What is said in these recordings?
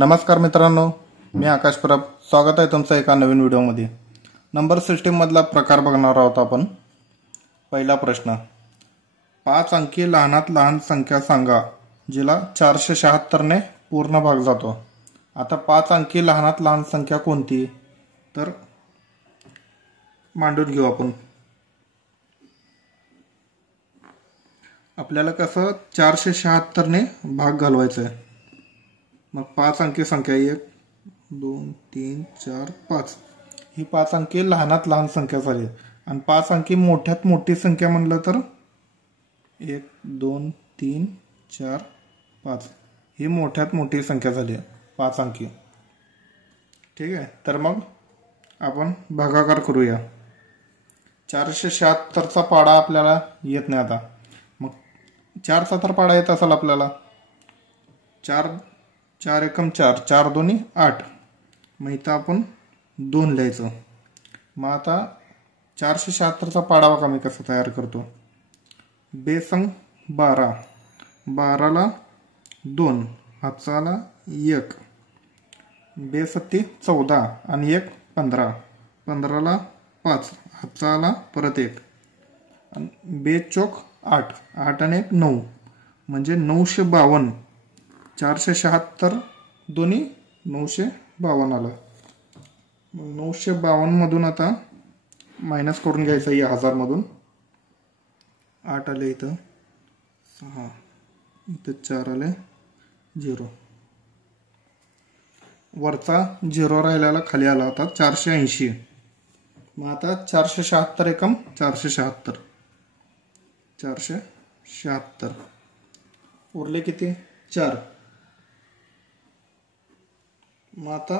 नमस्कार मित्रांनो, मी आकाश परब. स्वागत आहे तुमचं एका नवीन व्हिडिओमध्ये. नंबर सिस्टीम मधला प्रकार बघणार आहोत आपण. पहिला प्रश्न, 5 अंकी लहानात लहान संख्या सांगा जिला 476 ने पूर्ण भाग जातो. आता 5 अंकी लहानात लहान संख्या कोणती तर मांडून घेऊ आपण. आपल्याला कसं 476 ने भाग घालवायचा आहे. मग 5 अंकी संख्या 1 2 3 4 5 ही 5 अंकी लहानात लहान संख्या झाली. आणि 5 अंकी मोठ्यात मोठी संख्या म्हणलं तर 1 2 3 4 5 ही मोठ्यात मोठी संख्या झाली 5 अंकी. ठीक आहे, तर मग आपण भागाकार करूया. 476 चा पाडा आपल्याला येत नाही. आता मग 4 चा तर पाडा येत असेल आपल्याला. 4 एकम 4 4 दोन्ही 8. मग इथं आपण 2 लिहायचं. मग आता 476 चा पाडा बघा मी कसा तयार करतो. बेसंग 12, 12ला 2, हातचाला 1, बेसत्ती 14 आणि 1 15, 15ला 5, हातचाला परत 1, बेचोक 8, 8 आणि 1 9 म्हणजे 952. 476 दोन्ही 952 आलं. मग 952 मधून आता मायनस करून घ्यायचं या 1000 मधून. 8 आले इथं, 6 इथं 4 आले, 0. वरचा 0 राहिलेला खाली आला होता 480. मग आता 476 एकम 476, 476 उरले किती 4. मग आता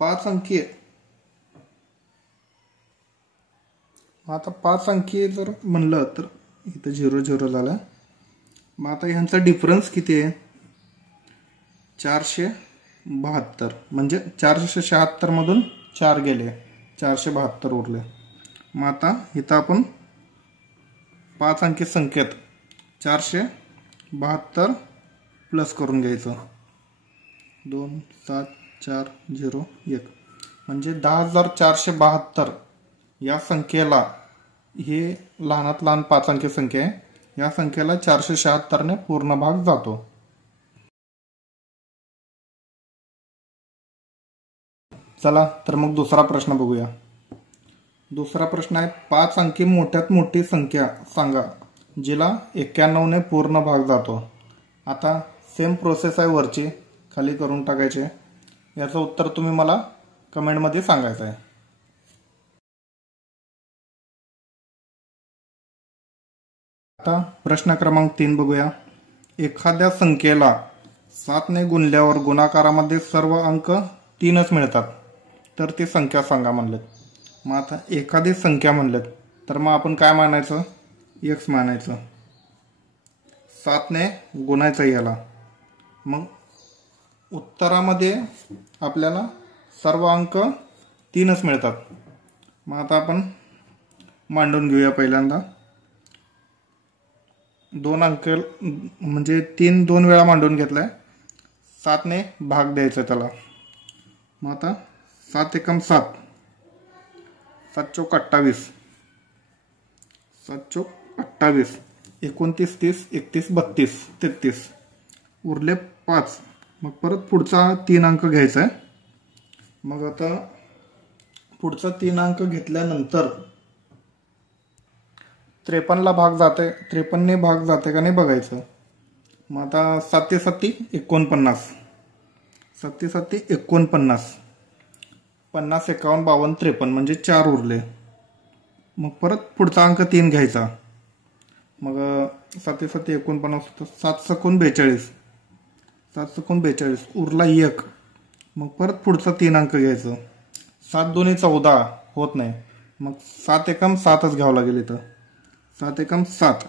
5 अंकी आहे. मग आता 5 अंकी जर म्हणलं तर इथं 0 0 झाला. मग आता ह्यांचा डिफरन्स किती आहे 472. म्हणजे 476 मधून 4 गेले, 472 उरले. मग आता इथं आपण 5 अंकी संख्येत 472 प्लस करून घ्यायचं. 2 7 4 0 1 म्हणजे 10472 या संख्येला, हे लहानात लहान 5 अंकी संख्या आहे, या संख्येला 476 ने पूर्ण भाग जातो. चला तर मग दुसरा प्रश्न बघूया. दुसरा प्रश्न आहे 5 अंकी मोठ्यात मोठी संख्या सांगा जिला 91 ने पूर्ण भाग जातो. आता सेम प्रोसेस आहे, वरची खाली करून टाकायचे. याचं उत्तर तुम्ही मला कमेंटमध्ये सांगायचं आहे. आता प्रश्न क्रमांक 3 बघूया. एखाद्या संख्येला 7 ने गुणल्यावर गुणाकारामध्ये सर्व अंक 3च मिळतात तर ती संख्या सांगा म्हणलेत. मग आता एखादी संख्या म्हणलेत तर मग आपण काय मानायचं, x मानायचं. 7 ने गुणायचं याला. मग उत्तरामध्ये आपल्याला सर्व अंक 3च मिळतात. मग आता आपण मांडून घेऊया. पहिल्यांदा 2 अंक म्हणजे 3 2 वेळा मांडून घेतलाय. 7 ने भाग द्यायचा त्याला. मग आता 7 एकम 7, 7 चौक 28, 7 चौक 28, 29 30 31 32 33 उरले 5. मग परत पुढचा 3 अंक घ्यायचा आहे. मग आता पुढचा 3 अंक घेतल्यानंतर 53ला भाग जाते, 53 ने भाग जाते का नाही बघायचं. मग आता 7 7 49, 7 7 49, 50 51 52 53 म्हणजे 4 उरले. मग परत पुढचा अंक 3 घ्यायचा. मग 7 7 49, 7 7 42, 7 7 42 उरला 1. मग परत पुढचा 3 अंक घ्यायचं. 7 दोन्ही 14 होत नाही. मग 7 एकम 7च घ्यावं लागेल इथं. 7 एकम 7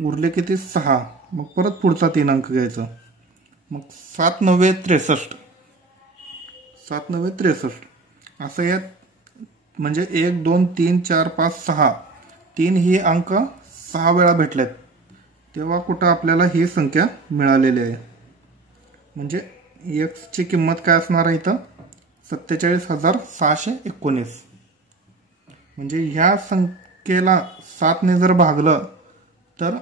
उरले किती 6. मग परत पुढचा 3 अंक घ्यायचं. मग 7 9 63, 7 9 63 असं यात म्हणजे 1 2 3 4 5 6 3 ही अंक 6 वेळा भेटलेत तेव्हा कुठं आपल्याला ही संख्या मिळालेली आहे. म्हणजे एक्स ची किंमत काय असणार आहे इथं 47,619. म्हणजे ह्या संख्येला 7 ने जर भागलं तर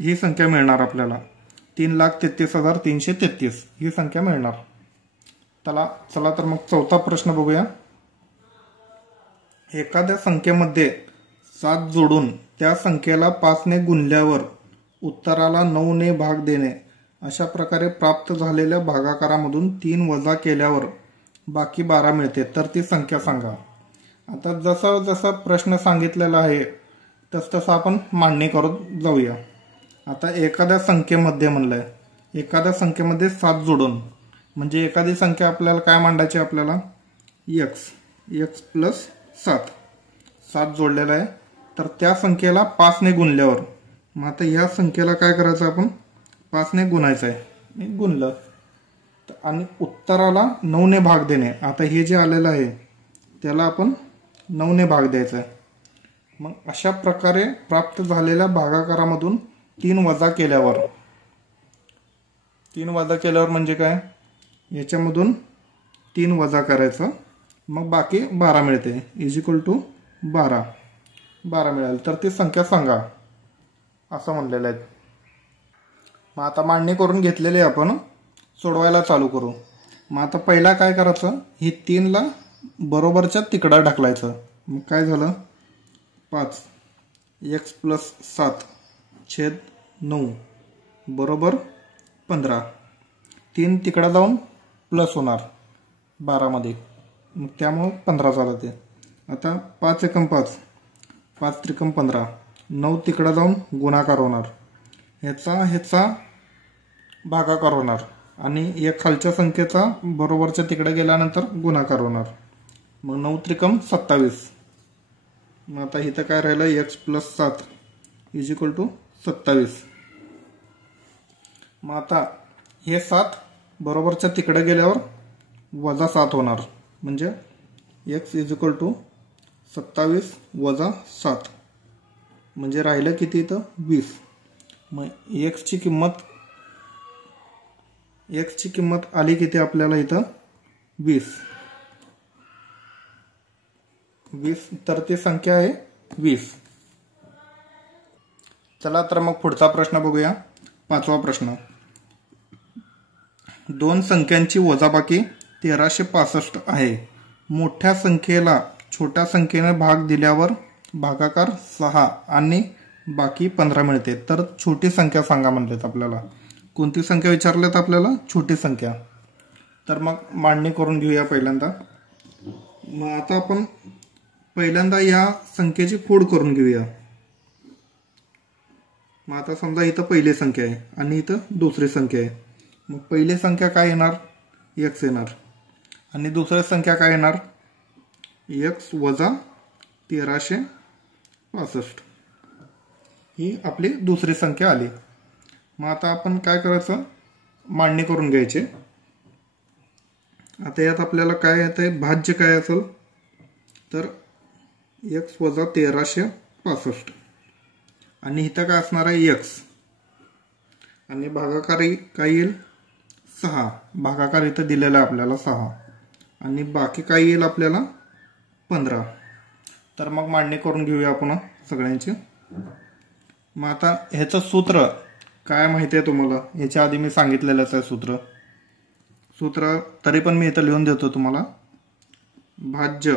ही संख्या मिळणार आपल्याला 3,33,333 ही संख्या मिळणार. चला तर मग चौथा प्रश्न बघूया. एखाद्या संख्येमध्ये 7 जोडून त्या संख्येला 5 ने गुणल्यावर उत्तराला 9 ने भाग देणे अशा प्रकारे प्राप्त झालेल्या भागाकारामधून 3 वजा केल्यावर बाकी 12 मिळते तर ती संख्या सांगा. आता जसा प्रश्न सांगितलेला आहे तसं आपण मांडणी करत जाऊया. आता एखाद्या संख्येमध्ये म्हणलंय, एखाद्या संख्येमध्ये 7 जोडून म्हणजे एखादी संख्या आपल्याला काय मांडायची, आपल्याला x प्लस 7 जोडलेला आहे. तर त्या संख्येला 5 ने गुणल्यावर, मग आता ह्या संख्येला काय करायचं, आपण 5 ने गुणायचं आहे. गुणलं आणि उत्तराला 9 ने भाग देणे. आता हे जे आलेलं आहे त्याला आपण 9 ने भाग द्यायचा आहे. मग अशा प्रकारे प्राप्त झालेल्या भागाकारामधून 3 वजा केल्यावर, 3 वजा केल्यावर म्हणजे काय, याच्यामधून 3 वजा करायचं, मग बाकी 12 मिळते इज इक्वल टू 12 मिळाल तर ती संख्या सांगा असं म्हणलेलं आहे. मग आता मांडणी करून घेतलेली आपण सोडवायला चालू करू. मग आता पहिला काय करायचं, ही 3 ला बरोबरच्या तिकडा ढकलायचं. मग काय झालं, 5 x प्लस 7 छेद 9 बरोबर 15. 3 तिकडा जाऊन प्लस होणार 12 मध्ये, मग त्यामुळे 15 झालं ते. आता 5 एकम 5, 5 त्रिकम 15, 9 तिकडा जाऊन गुणाकार होणार, ह्याचा भागाकार होणार आणि एक खालच्या संख्येचा बरोबरच्या तिकडे गेल्यानंतर गुणाकार होणार. मग 9 त्रिकम 27. मग आता इथं काय राहिलं, x plus 7 is equal to 27. मग आता हे 7 बरोबरच्या तिकडे गेल्यावर वजा 7 होणार, म्हणजे x इज इक्वल टू 27 वजा 7 म्हणजे राहिलं किती इथं 20. मग x ची किंमत आली किती आपल्याला इथं 20. तर ती संख्या आहे 20. चला तर मग पुढचा प्रश्न बघूया. 5वा प्रश्न. 2 संख्यांची वजाबाकी 1365 आहे. मोठ्या संख्येला छोट्या संख्येने भाग दिल्यावर भागाकार 6 आणि बाकी 15 मिळते तर छोटी संख्या सांगा म्हणलेत आपल्याला. कोणती संख्या विचारलेत आपल्याला, छोटी संख्या. तर मग मांडणी करून घेऊया पहिल्यांदा. मग आता आपण पहिल्यांदा या संख्येची फोड करून घेऊया. मग आता समजा इथं पहिली संख्या आहे आणि इथं दुसरी संख्या आहे. मग पहिली संख्या काय येणार, x येणार आणि दुसरी संख्या काय येणार, x वजा 1365 ही आपली दुसरी संख्या आली. मग आता आपण काय करायचं, मांडणी करून घ्यायची. आता यात आपल्याला काय येत आहे, भाज्य काय असेल तर x वजा 1365 आणि इथं काय असणार आहे x आणि भागाकार काय येईल 6. भागाकार इथं दिलेला आहे आपल्याला 6 आणि बाकी काय येईल आपल्याला 15. तर मग मांडणी करून घेऊया आपण सगळ्यांची. मग आता ह्याचं सूत्र काय माहिती आहे तुम्हाला, याच्या आधी मी सांगितलेलंच आहे सूत्र तरी पण मी इथं लिहून देतो तुम्हाला. भाज्य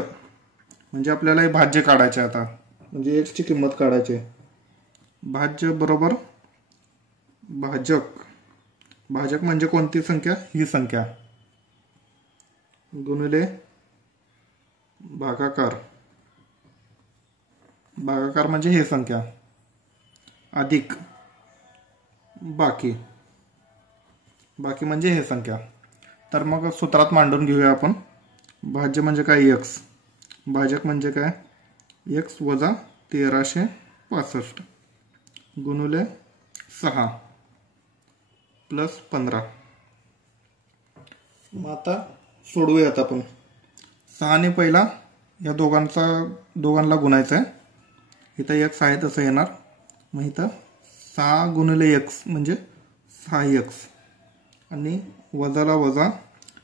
म्हणजे आपल्याला हे भाज्य काढायचे, आता म्हणजे x ची किंमत काढायची. भाज्य बरोबर भाजक म्हणजे कोणती संख्या, ही संख्या गुणिले भागाकार म्हणजे ही संख्या अधिक बाकी म्हणजे हे संख्या. तर मग सूत्रात मांडून घेऊया आपण. भाज्य म्हणजे काय x, भाजक म्हणजे काय x वजा 1365 गुणिले 6 प्लस 15. मग आता सोडवूयात आपण. 6 ने पहिला या दोघांना गुणायचं आहे. इथं x आहे तसं येणार. मग इथं 6 गुणिले x म्हणजे 6x आणि वजाला वजा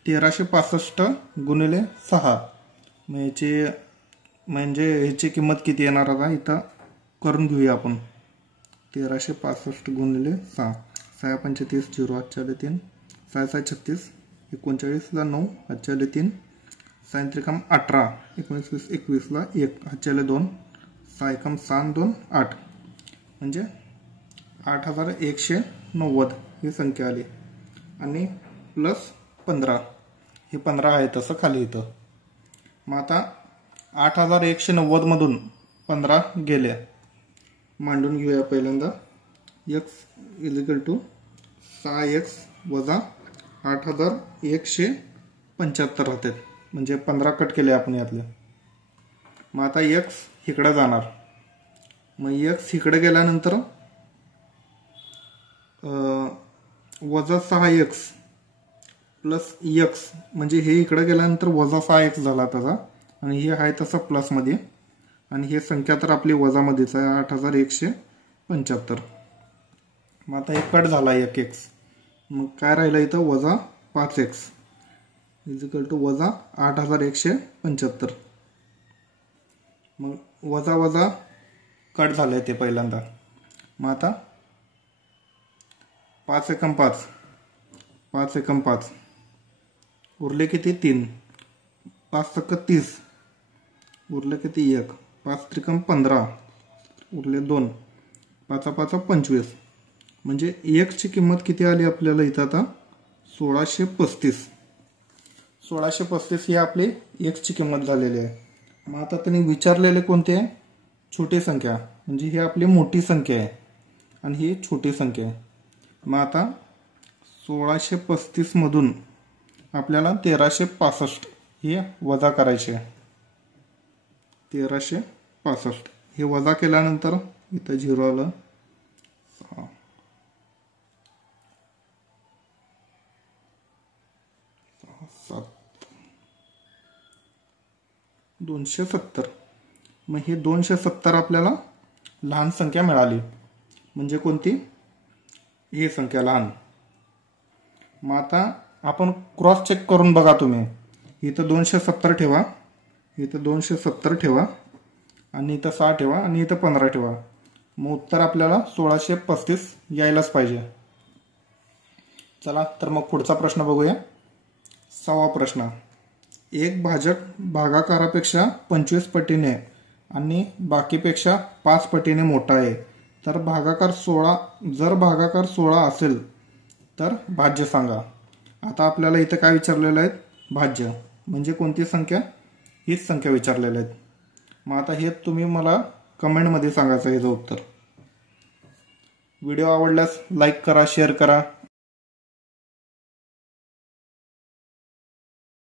1365 गुणिले 6. म्हणजे ह्याची किंमत किती येणार आता इथं करून घेऊया आपण. 1365 गुणिले 6. 6 पंचेतीस 0 हातच्याले 3, 6 6 36, 39 ला 9 हातच्याले 3, 6 त्रिकम 18, 19 20 21 ला 1 हातच्याले 2, 6 एकम 6 2 8, म्हणजे 8190 ही संख्या आली. आणि प्लस 15, हे 15 आहे तसं खाली इथं. मग आता 8190 मधून 15 गेले, मांडून घेऊया. पहिल्यांदा x = 6x वजा 8175 राहतात, म्हणजे 15 कट केले आपण यातले. मग आता x इकडे जाणार. मग x इकडे गेल्यानंतर वजा 6x प्लस x, म्हणजे हे इकडे गेल्यानंतर वजा 6x झाला त्याचा, आणि हे आहे तसं प्लसमध्ये, आणि हे संख्या तर आपली वजामध्येच आहे 8175. मग आता हे कट झाला 1x. मग काय राहिलं इथं वजा 5x = वजा 8175. मग वजा वजा कट झालं ते पहिल्यांदा. मग आता 5 एकम 5, 5 एकम 5 उरले किती 3, 5 सक्क 30 उरले किती 1, 5 त्रिकम 15 उरले 2, 5 5 25, म्हणजे x ची किंमत किती आली आपल्याला इथं आता 1635. 1635 ही आपली x ची किंमत झालेली आहे. मग आता त्यांनी विचारलेले कोणते, छोटी संख्या, म्हणजे ही आपली मोठी संख्या आहे आणि ही छोटी संख्या आहे. मग आता 1635 मधून आपल्याला 1365 हे वजा करायचे आहे. 1365 हे वजा केल्यानंतर इथं 0 आलं. 270. मग हे 270 आपल्याला लहान संख्या मिळाली, म्हणजे कोणती, ही संख्या लहान. मग आता आपण क्रॉस चेक करून बघा तुम्ही. इथं 270 ठेवा, इथं 270 ठेवा, आणि इथं 6 ठेवा, आणि इथं 15 ठेवा. मग उत्तर आपल्याला 1635 यायलाच पाहिजे. चला तर मग पुढचा प्रश्न बघूया. 6वा प्रश्न. एक भाजक भागाकारापेक्षा 25 पटीने आणि बाकीपेक्षा 5 पटीने मोठा आहे, तर भागाकार 16, जर भागाकार 16 असेल तर भाज्य सांगा. आता आपल्याला इथं काय विचारलेलं आहे, भाज्य म्हणजे कोणती संख्या, हीच संख्या विचारलेल्या आहेत. मग आता हे तुम्ही मला कमेंटमध्ये सांगायचं याचं उत्तर. व्हिडिओ आवडल्यास लाईक करा, शेअर करा.